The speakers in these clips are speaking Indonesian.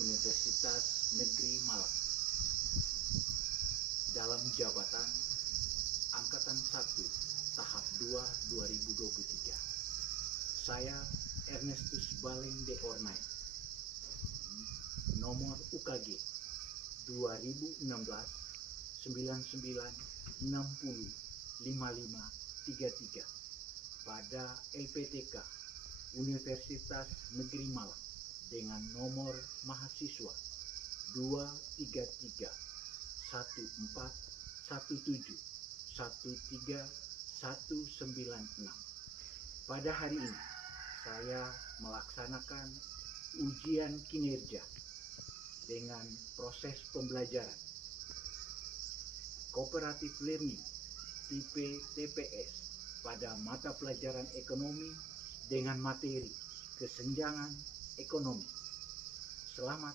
Universitas Negeri Malang dalam jabatan Angkatan 1 Tahap 2 2023. Saya Ernestus Baleng de Ornay, nomor UKG 2016 99 60 55 33 pada LPTK Universitas Negeri Malang dengan nomor mahasiswa 233 1417 13196. Pada hari ini saya melaksanakan ujian kinerja dengan proses pembelajaran Cooperative Learning tipe TPS pada mata pelajaran ekonomi dengan materi kesenjangan ekonomi. Selamat.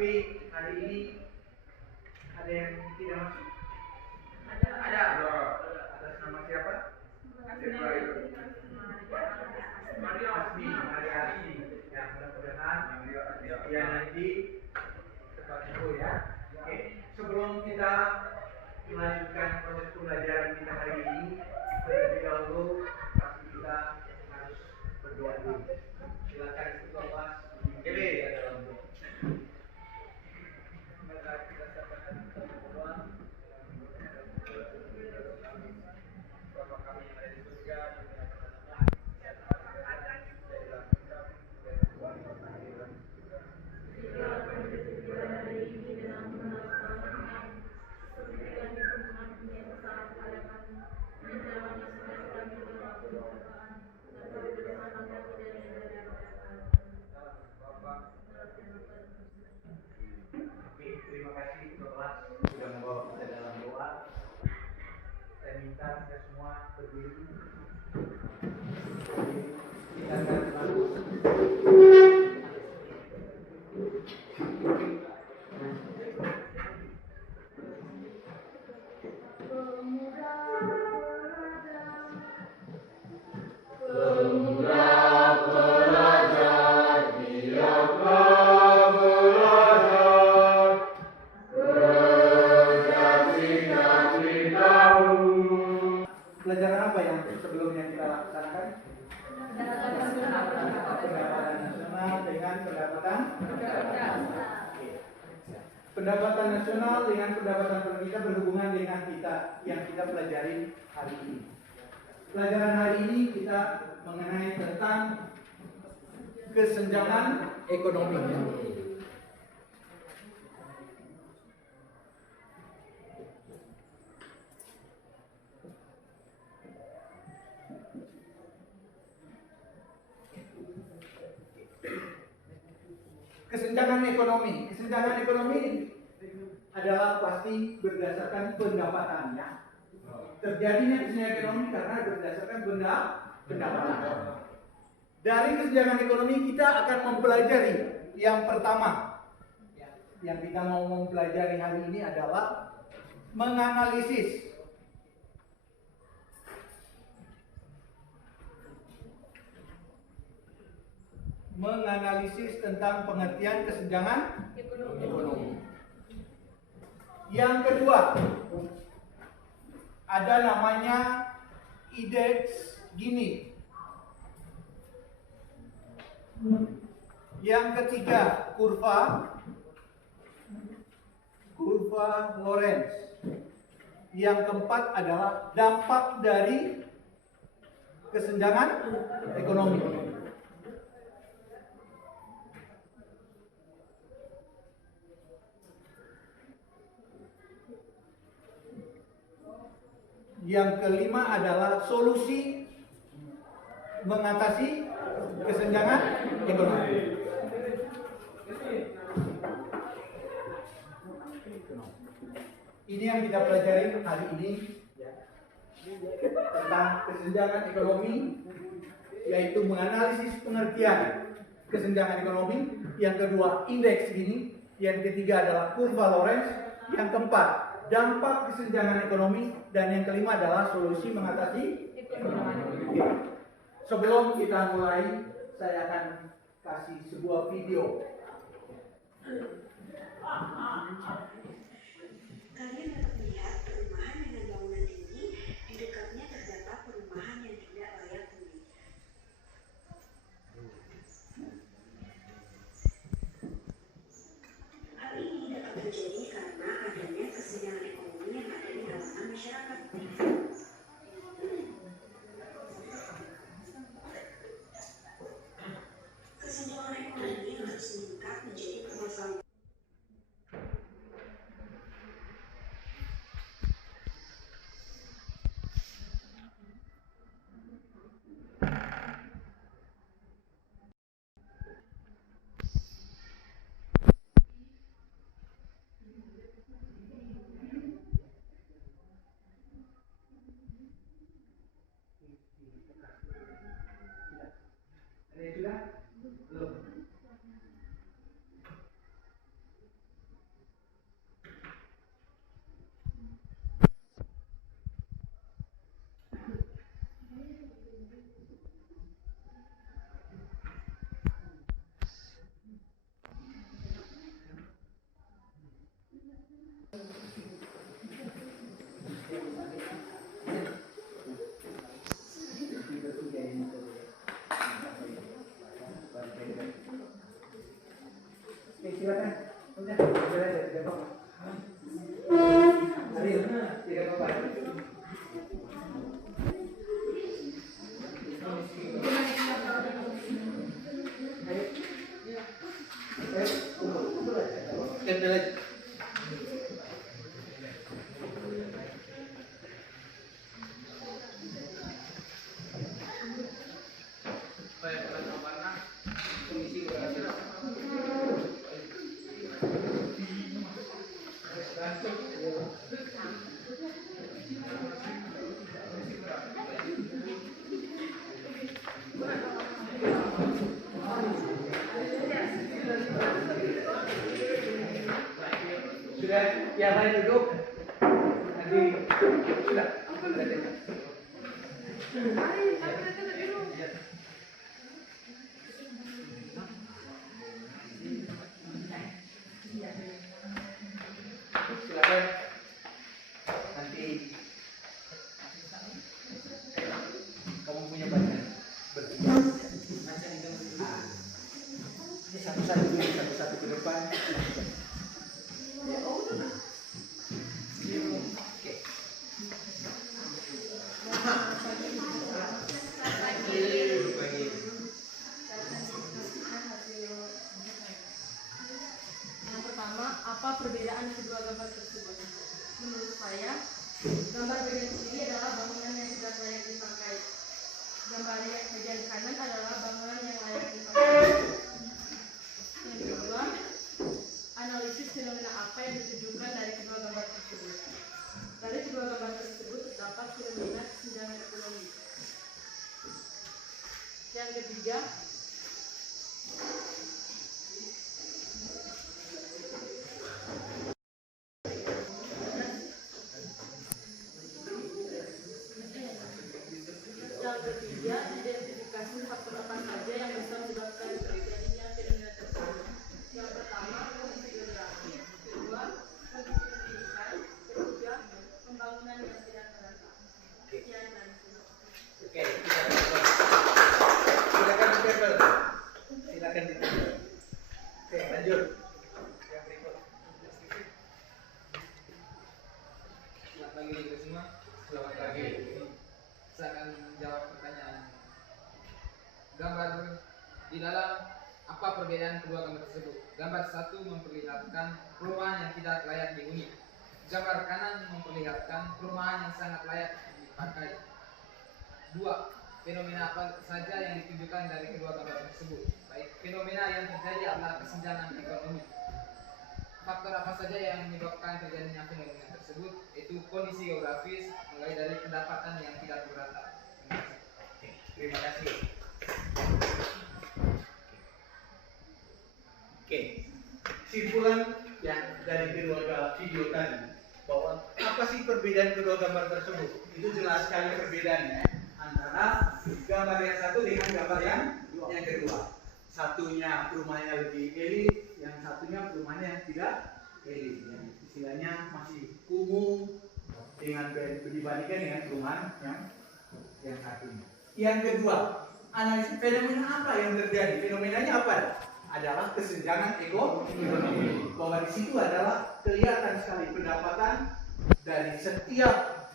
Tapi hari ini ada yang tidak masuk? Ada. Atas nama siapa? Maria Asmi. Ya, mudah-mudahan ya nanti cepat sembuh ya. Oke. Sebelum kita melanjutkan proses pembelajaran kita hari ini, terlebih dahulu pasti kita harus berdoa dulu. Silakan ikut kelas di dalam doa. Terima kasih kelas sudah membawa kita dalam doa. Saya minta kita semua berdiri. Kita akan pelajaran apa yang sebelumnya kita laksanakan? Pendapatan nasional dengan pendapatan nasional dengan pendapatan per kita berhubungan dengan kita yang kita pelajari hari ini. Pelajaran hari ini kita mengenai tentang kesenjangan ekonomi. Kesenjangan ekonomi adalah pasti berdasarkan pendapatan ya. Terjadinya kesenjangan ekonomi karena berdasarkan pendapatan. Dari kesenjangan ekonomi kita akan mempelajari yang pertama. Yang kita mau mempelajari hari ini adalah menganalisis tentang pengertian kesenjangan ekonomi. Yang kedua, ada namanya indeks Gini. Yang ketiga, kurva Lorenz. Yang keempat adalah dampak dari kesenjangan ekonomi. Yang kelima adalah solusi mengatasi kesenjangan ekonomi. Ini yang kita pelajari hari ini tentang kesenjangan ekonomi, yaitu menganalisis pengertian kesenjangan ekonomi. Yang kedua, indeks Gini. Yang ketiga adalah kurva Lorenz. Yang keempat, dampak kesenjangan ekonomi. Dan yang kelima adalah solusi mengatasi ekonomi. Sebelum kita mulai, saya akan kasih sebuah video. Kalian dapat melihat perumahan dengan bangunan tinggi, di dekatnya terdapat perumahan yang tidak layak huni. Hal ini dapat terjadi karena adanya kesenjangan ekonomi yang ada di kalangan masyarakat. Kesenjangan ekonomi harus meningkat menjadi permasalahan. Silakan. Udah, tidak apa-apa. Adil, tidak apa-apa. Sudah, yang lain duduk. Nanti sudah. Silakan. Nanti kamu punya banyak bertiga. Ini satu-satu dulu, satu-satu ke depan. Yang pertama, apa perbedaan kedua gambar tersebut? Menurut saya, gambar bagian kiri adalah bangunan yang tidak layak dipakai. Gambar yang bagian kanan adalah bangunan yang layak dipakai. Yang kedua, analisis fenomena apa yang ditujukan dari kedua gambar tersebut. Dari kedua gambar tersebut terdapat fenomena kesenjangan ekonomi. Yang ketiga, identifikasi faktor apa saja yang bisa menyebabkan terjadinya fenomena tersebut. Yang pertama, kondisi geografi. Kedua, kondisi pendidikan. Ketiga, pembangunan yang tidak terasa. Sekian dan Oke, silakan akan ditunjuk. Oke, lanjut. Yang berikut. Selamat pagi kita semua. Selamat pagi. Saya akan jawab pertanyaan. Gambar di dalam apa perbedaan kedua gambar tersebut? Gambar satu memperlihatkan perumahan yang tidak layak dihuni. Gambar kanan memperlihatkan perumahan yang sangat layak dipakai. 2. Fenomena apa saja yang ditunjukkan dari kedua gambar tersebut? Baik, fenomena yang terjadi adalah kesenjangan ekonomi. Faktor apa saja yang menyebabkan terjadinya fenomena tersebut? Itu kondisi geografis, mulai dari pendapatan yang tidak merata. Terima kasih. Oke, kesimpulan yang dari kedua video tadi bahwa apa sih perbedaan kedua gambar tersebut? Itu jelas sekali perbedaannya antara gambar yang satu dengan gambar yang kedua. Satunya perumahannya lebih elit, yang satunya perumahannya yang tidak elit. Yang istilahnya masih kumuh dengan dibandingkan dengan perumahan yang satunya. Yang kedua, analisis fenomena apa yang terjadi? Fenomenanya apa? Adalah kesenjangan ekonomi. Bahwa di situ adalah kelihatan sekali pendapatan dari setiap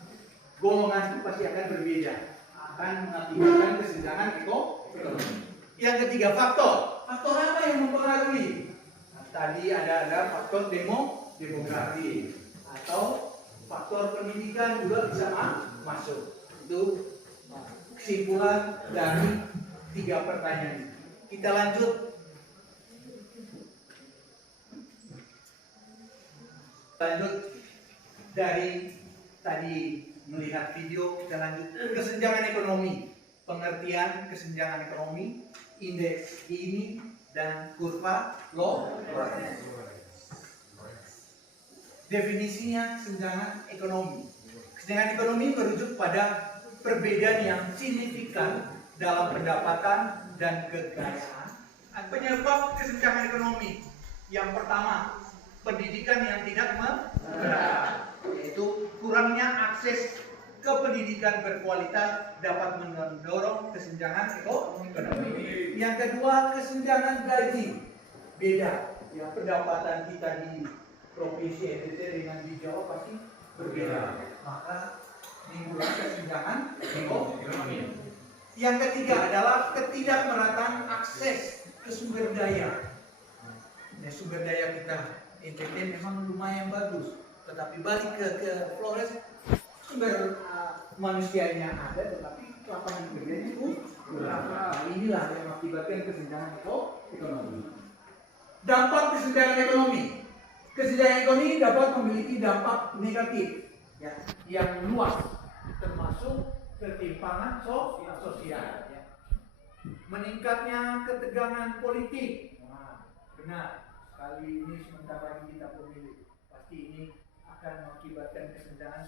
golongan itu pasti akan berbeda, akan mengakibatkan kesenjangan ekonomi. Yang ketiga, faktor apa yang mempengaruhi? Nah, tadi ada faktor demografi atau faktor pendidikan juga bisa masuk. Itu kesimpulan dari 3 pertanyaan. Kita lanjut. Dari tadi melihat video, kita lanjut kesenjangan ekonomi. Pengertian kesenjangan ekonomi, indeks Gini dan kurva Lorenz. Definisinya kesenjangan ekonomi. Kesenjangan ekonomi merujuk pada perbedaan yang signifikan dalam pendapatan dan kekayaan. Penyebab kesenjangan ekonomi yang pertama, pendidikan yang tidak merata, yaitu kurangnya akses ke pendidikan berkualitas dapat mendorong kesenjangan ekonomi. Yang kedua, kesenjangan gaji. Beda, ya, pendapatan kita di provinsi NTT dengan di Jawa pasti berbeda. Maka menimbulkan kesenjangan ekonomi. Yang ketiga adalah ketidakmerataan akses ke sumber daya. Ya, sumber daya kita NTT memang lumayan bagus, tetapi balik ke Flores, sumber manusianya ada, tetapi lapangan kerjanya kurang. Inilah yang mengakibatkan kesenjangan ekonomi. Dampak kesenjangan ekonomi. Kesenjangan ekonomi dapat memiliki dampak negatif, ya, yang luas, termasuk ketimpangan sosial. Ya. Meningkatnya ketegangan politik. Nah, benar. Kali ini sebentar lagi kita pemilu, pasti ini akan mengakibatkan kesenjangan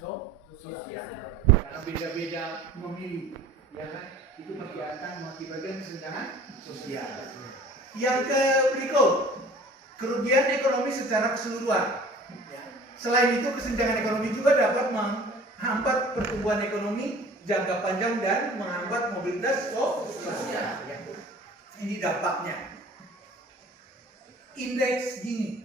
sosial. Karena beda-beda memilih, ya kan? Itu pasti akan mengakibatkan kesenjangan sosial. Yang berikut, kerugian ekonomi secara keseluruhan. Selain itu, kesenjangan ekonomi juga dapat menghambat pertumbuhan ekonomi jangka panjang dan menghambat mobilitas sosial. Ini dampaknya. Indeks Gini,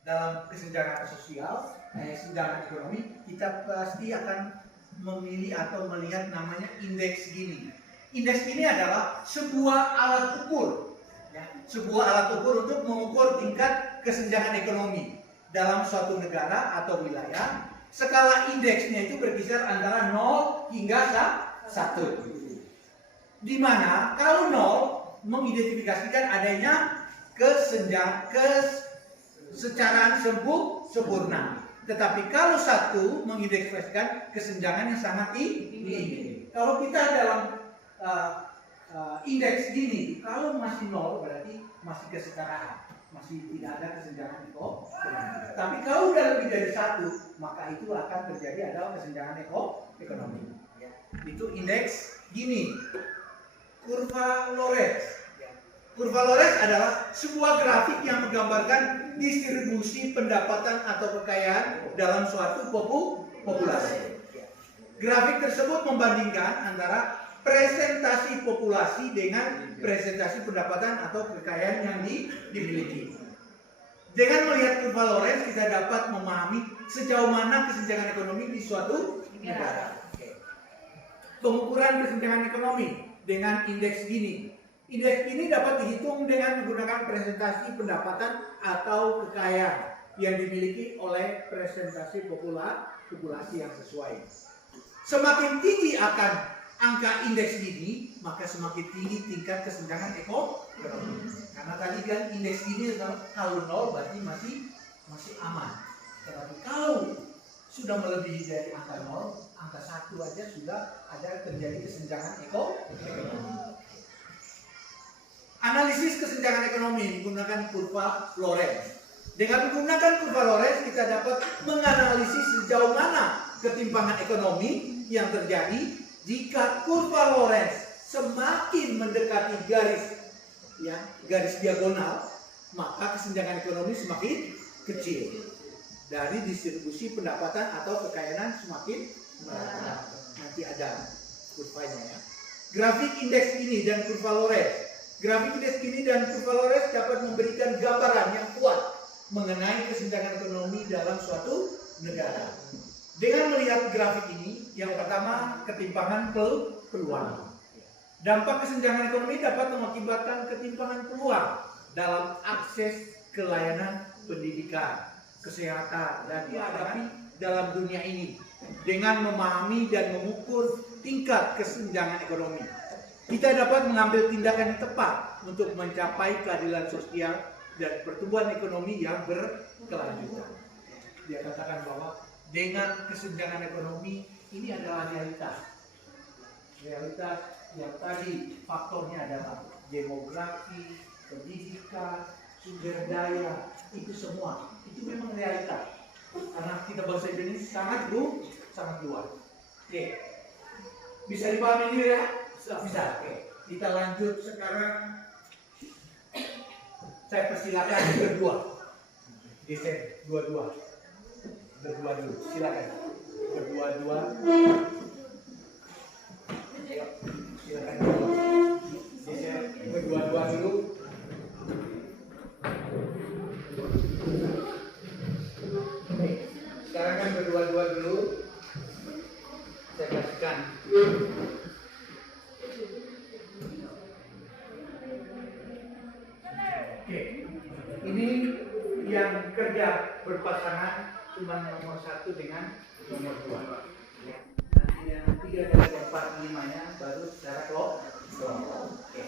dalam kesenjangan sosial, kesenjangan ekonomi, kita pasti akan memilih atau melihat namanya indeks Gini. Indeks Gini adalah sebuah alat ukur, ya, sebuah alat ukur untuk mengukur tingkat kesenjangan ekonomi dalam suatu negara atau wilayah. Skala indeksnya itu berkisar antara 0 hingga 1. Di mana kalau 0 mengidentifikasikan adanya kesetaraan sempurna. Tetapi kalau 1 mengindekskan kesenjangan yang sangat tinggi. Kalau kita dalam indeks Gini, kalau masih 0 berarti masih kesetaraan, masih tidak ada kesenjangan ekonomi. Tapi kalau udah lebih dari 1, maka itu akan terjadi adalah kesenjangan ekonomi. Itu indeks Gini. Kurva Lorenz. Kurva Lorenz adalah sebuah grafik yang menggambarkan distribusi pendapatan atau kekayaan dalam suatu populasi. Grafik tersebut membandingkan antara presentasi populasi dengan presentasi pendapatan atau kekayaan yang dimiliki. Dengan melihat kurva Lorenz kita dapat memahami sejauh mana kesenjangan ekonomi di suatu negara. Pengukuran kesenjangan ekonomi dengan indeks Gini. Indeks Gini dapat dihitung dengan menggunakan presentasi pendapatan atau kekayaan yang dimiliki oleh presentasi populasi yang sesuai. Semakin tinggi akan angka indeks Gini, maka semakin tinggi tingkat kesenjangan ekonomi. Karena tadi kan indeks Gini kalau 0 berarti masih aman. Tetapi kalau sudah melebihi dari angka 0, angka 1 aja sudah ada terjadi kesenjangan ekonomi. Analisis kesenjangan ekonomi menggunakan kurva Lorenz. Dengan menggunakan kurva Lorenz kita dapat menganalisis sejauh mana ketimpangan ekonomi yang terjadi jika kurva Lorenz semakin mendekati garis diagonal, maka kesenjangan ekonomi semakin kecil. Dari distribusi pendapatan atau kekayaan semakin merata. Nanti ada kurvanya ya. Grafik indeks Gini dan kurva Lorenz. Grafik indeks Gini dan kurva Lorenz dapat memberikan gambaran yang kuat mengenai kesenjangan ekonomi dalam suatu negara. Dengan melihat grafik ini, yang pertama ketimpangan peluang. Dampak kesenjangan ekonomi dapat mengakibatkan ketimpangan peluang dalam akses ke layanan pendidikan, kesehatan, dan dihadapi dalam dunia ini dengan memahami dan mengukur tingkat kesenjangan ekonomi. Kita dapat mengambil tindakan yang tepat untuk mencapai keadilan sosial dan pertumbuhan ekonomi yang berkelanjutan. Dia katakan bahwa dengan kesenjangan ekonomi ini adalah realitas. Realitas yang tadi faktornya adalah demografi, pendidikan, sumber daya, itu semua. Itu memang realitas. Karena kita bahasa Indonesia sangat luas. Oke. Bisa dipahami ini ya? Bisa. Oke. Kita lanjut sekarang. Saya persilakan berdua. Geser dua-dua. Berdua dulu. Silakan. Berdua-dua. Ayo. Silakan berdua. Geser berdua-dua dulu. Oke. Sekarang kan berdua-dua dulu. Saya kasihkan. Oke, ini yang kerja berpasangan cuma nomor 1 dengan nomor 2. Nanti yang 3 dan 4, 5-nya baru secara kelompok. Oke.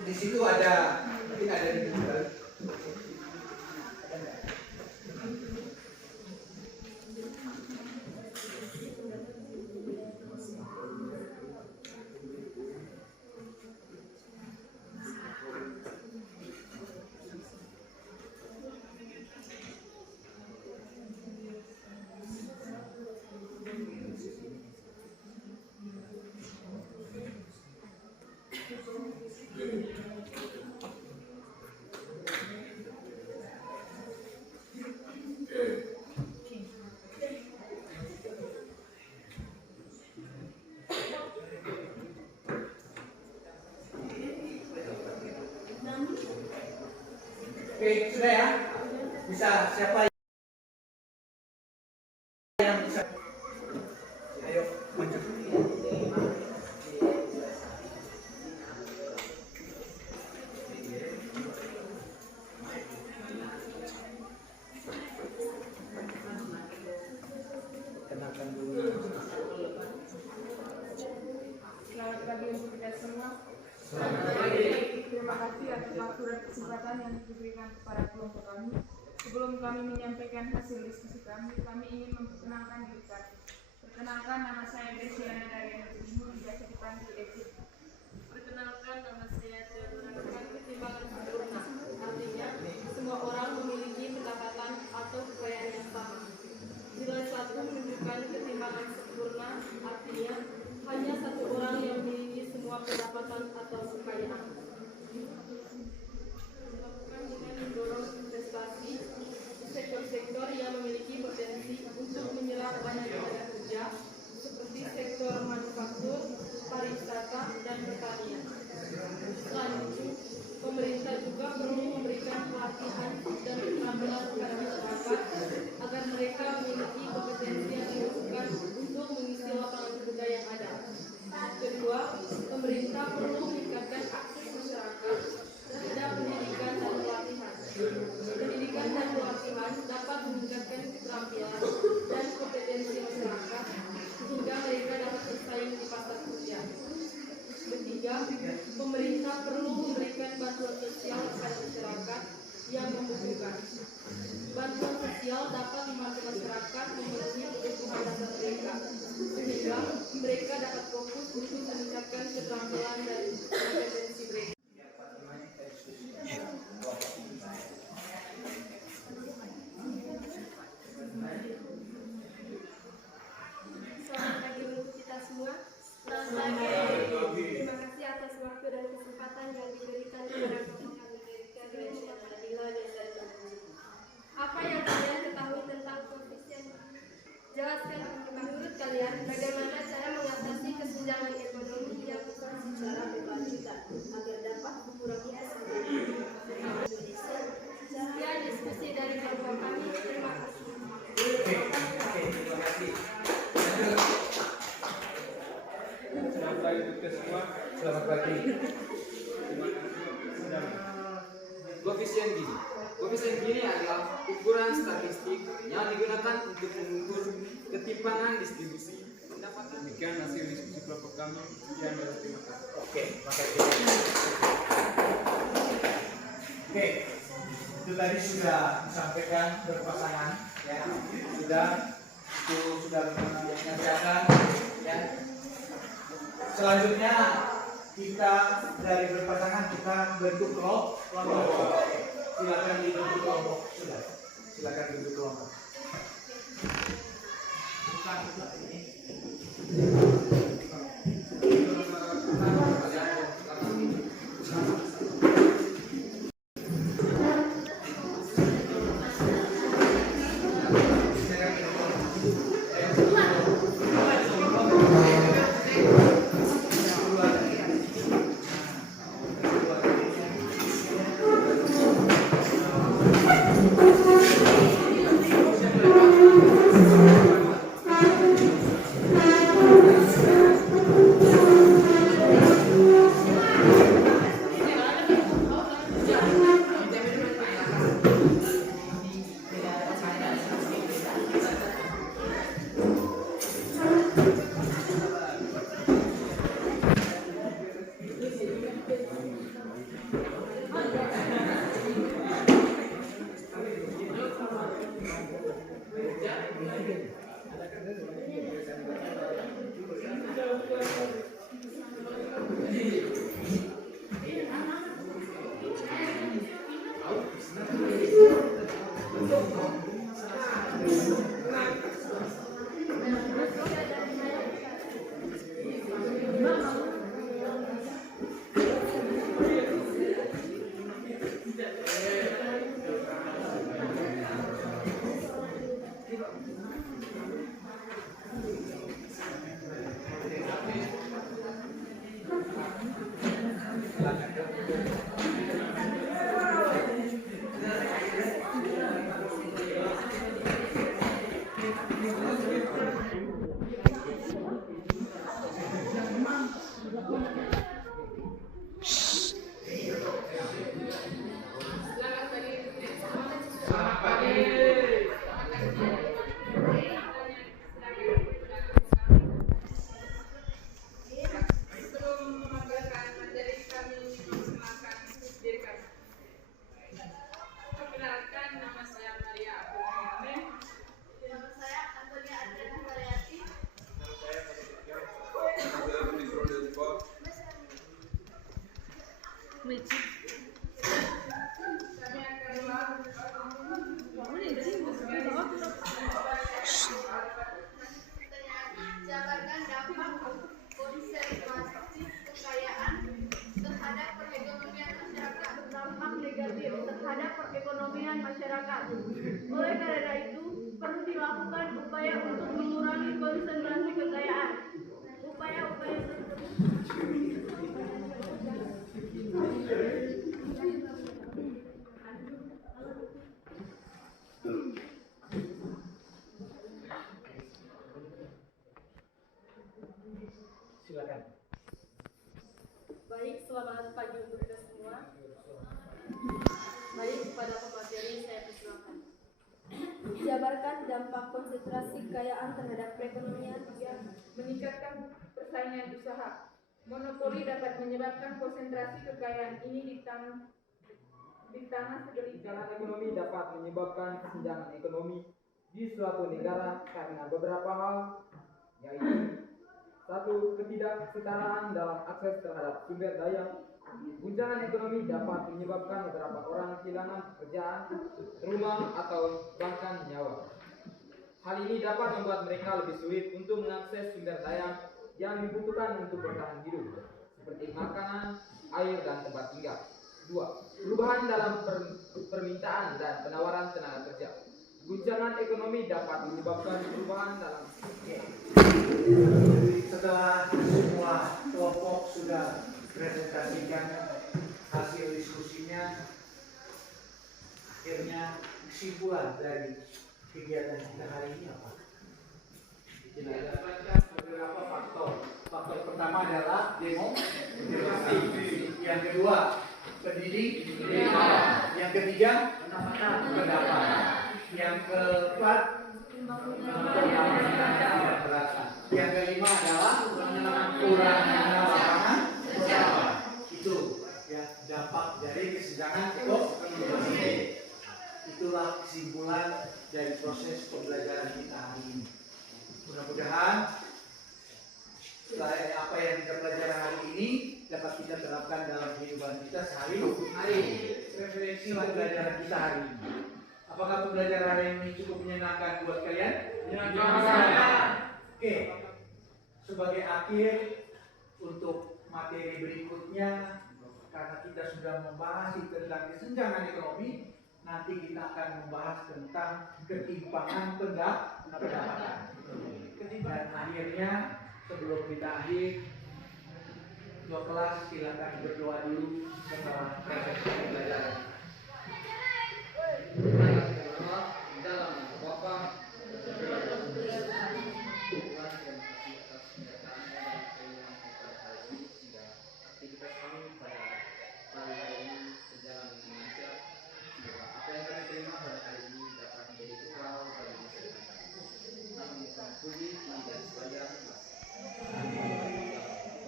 Di situ ada, mungkin ada di situ. Oke, sudah ya? Bisa siapa yang bisa? Ayo, maju. Kenalkan dulu. Selamat pagi untuk kita semua. Selamat pagi. Terima kasih atas waktu dan kesempatan yang diberikan kepada kelompok kami. Sebelum kami menyampaikan hasil diskusi kami ingin memperkenalkan diri kami. Perkenalkan, nama saya Desiana dari Negeri Timur, biasa dipanggil Eci. Perkenalkan, nama saya Theodora ketimbangan sempurna. Artinya, semua orang memiliki pendapatan atau kekayaan yang sama. Nilai 1 menunjukkan ketimbangan sempurna, artinya hanya satu orang yang memiliki semua pendapatan atau kekayaan. Dilakukan dengan mendorong investasi di sektor-sektor yang memiliki potensi untuk menyerap berlaku pada masyarakat agar mereka memiliki kompetensi yang dibutuhkan untuk mengisi lapangan kerja yang ada. Kedua, pemerintah perlu meningkatkan akses masyarakat terhadap pendidikan dan pelatihan. Pendidikan dan pelatihan dapat meningkatkan keterampilan dan kompetensi masyarakat sehingga mereka dapat bersaing di pasar kerja. Ketiga, pemerintah perlu memberikan bantuan sosial kepada masyarakat yang membutuhkan. Bantuan sosial dapat membantu masyarakat memenuhi kebutuhan dasar mereka, sehingga mereka dapat fokus untuk meningkatkan keterampilan dan kompetensi mereka. Selamat pagi untuk kita semua. Selamat pagi. Terima kasih atas waktu dan kesempatan yang diberikan kepada kami memberikan Granskop Nadila dan Sarjana. Apa yang kalian ketahui tentang koefisien? Jelaskan menurut kalian bagaimana cara mengatasi kesenjangan ekonomi yang besar secara berkelanjutan agar dapat mengurangi kesenjangan Indonesia. Sekian diskusi dari kelompok kami. Terima kasih. Terima kasih. Selamat pagi untuk kita semua. Selamat pagi. Koefisien Gini. Koefisien Gini adalah ukuran statistik yang digunakan untuk mengukur ketimpangan distribusi pendapatan. Demikian hasil diskusi kelompok kami. Sekian dan terima kasih. Oke, makasih. Oke, itu tadi sudah disampaikan berpasangan, ya. Sudah menyampaikan, ya. Selanjutnya kita dari berpasangan kita bentuk kelompok. Silakan dibentuk kelompok. Silakan dibentuk kelompok. Jabarkan dampak negatif terhadap perekonomian masyarakat. Oleh karena itu, perlu dilakukan upaya untuk mengurangi konsentrasi kekayaan. Upaya-upaya tersebut Baik, selamat pagi untuk kita semua. Baik, pada pemateri saya persilakan. Jabarkan dampak konsentrasi kekayaan terhadap perekonomian yang Meningkatkan persaingan usaha. Monopoli dapat menyebabkan konsentrasi kekayaan ini di tangan segelintir. Kesenjangan ekonomi dapat menyebabkan kesenjangan ekonomi di suatu negara karena beberapa hal, yaitu satu, ketidaksetaraan dalam akses terhadap sumber daya. Guncangan ekonomi dapat menyebabkan beberapa orang kehilangan pekerjaan, rumah, atau bahkan nyawa. Hal ini dapat membuat mereka lebih sulit untuk mengakses sumber daya yang dibutuhkan untuk bertahan hidup, seperti makanan, air, dan tempat tinggal. 2. Perubahan dalam permintaan dan penawaran tenaga kerja. Guncangan ekonomi dapat menyebabkan perubahan dalam Setelah semua kelompok sudah presentasikan hasil diskusinya, akhirnya kesimpulan dari kegiatan kita hari ini apa? Kita ada beberapa faktor. Faktor pertama adalah demokrasi. Yang kedua, pendidik. Yang ketiga, pendapatan. Yang keempat, yang kelima adalah kurangnya lapangan kerja. Itu ya dampak dari kesenjangan ekonomi. Itulah kesimpulan dari proses pembelajaran kita hari ini. Mudah-mudahan apa yang kita pelajari hari ini dapat kita terapkan dalam kehidupan kita sehari-hari. Referensi pembelajaran kita hari ini. Apakah pembelajaran hari ini cukup menyenangkan buat kalian? Menyenangkan. Oke. Sebagai akhir untuk materi berikutnya, karena kita sudah membahas tentang kesenjangan ekonomi, nanti kita akan membahas tentang ketimpangan pendapatan. Dan akhirnya sebelum kita akhir, ketua kelas silakan berdoa dulu setelah proses pembelajaran. dalam Bapa aktivitas kami pada hari ini berjalan dengan lancar. Semoga apa yang kami terima pada hari ini dapat menjadi bekal bagi masa depan kami. Namun kami puji dan sepanjang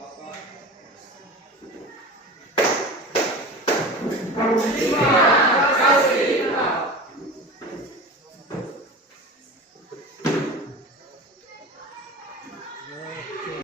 Bapa.